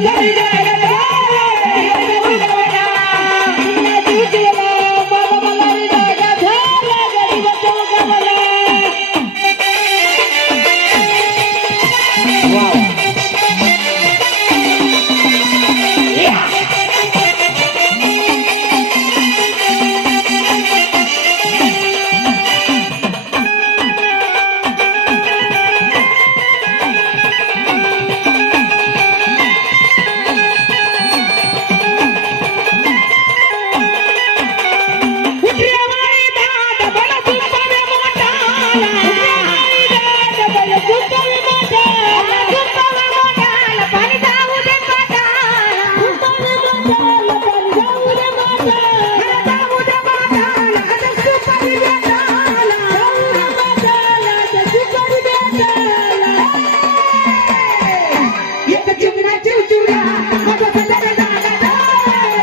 Yeah.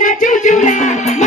来救救他！